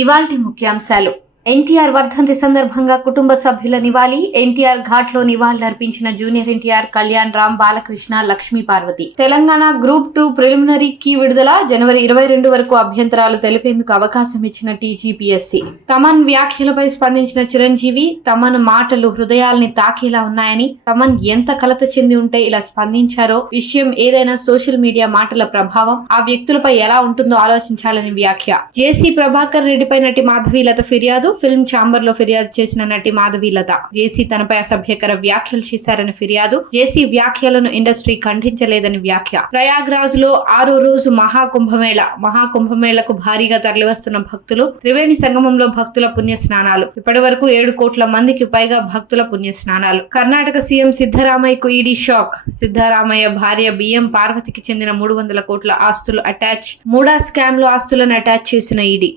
ఇవాల్టి ముఖ్యాంశాలు. ఎన్టీఆర్ వర్ధంతి సందర్భంగా కుటుంబ సభ్యుల నివాళి. ఎన్టీఆర్ ఘాట్ లో నివాళులర్పించిన junior NTR, Kalyan Ram, Balakrishna, Lakshmi Parvathi. Telangana group 2 preliminary key విడుదల. జనవరి 22 వరకు అభ్యంతరాలు తెలిపేందుకు అవకాశం ఇచ్చిన టీజీపీఎస్సీ. తమన్ వ్యాఖ్యలపై స్పందించిన చిరంజీవి, తమన్ మాటలు హృదయాల్ని తాకేలా ఉన్నాయని, తమన్ ఎంత కలత చెంది ఉంటే ఇలా స్పందించారో, విషయం ఏదైనా సోషల్ మీడియా మాటల ప్రభావం ఆ వ్యక్తులపై ఎలా ఉంటుందో ఆలోచించాలని వ్యాఖ్య. జేసీ ప్రభాకర్ రెడ్డిపై నటి మాధవీలత ఫిర్యాదు. ఫిల్మ్ ఛాంబర్ లో ఫిర్యాదు చేసిన నటి మాధవీలత, జేసీ తనపై అసభ్యకర వ్యాఖ్యలు చేశారని ఫిర్యాదు. జేసీ వ్యాఖ్యలను ఇండస్ట్రీ ఖండించలేదని వ్యాఖ్య. ప్రయాగ్రాజ్ లో 6వ రోజు మహాకుంభమేళకు భారీగా తరలివస్తున్న భక్తులు. త్రివేణి సంగమంలో భక్తుల పుణ్య స్నానాలు. ఇప్పటి వరకు 7 కోట్ల మందికి పైగా భక్తుల పుణ్య స్నానాలు. కర్ణాటక సీఎం సిద్ధరామయ్యకు ఈడీ షాక్. సిద్ధరామయ్య భార్య బిఎం పార్వతికి చెందిన 300 కోట్ల ఆస్తులు అటాచ్. మూడా స్కామ్ లో ఆస్తులను అటాచ్ చేసిన ఈడీ.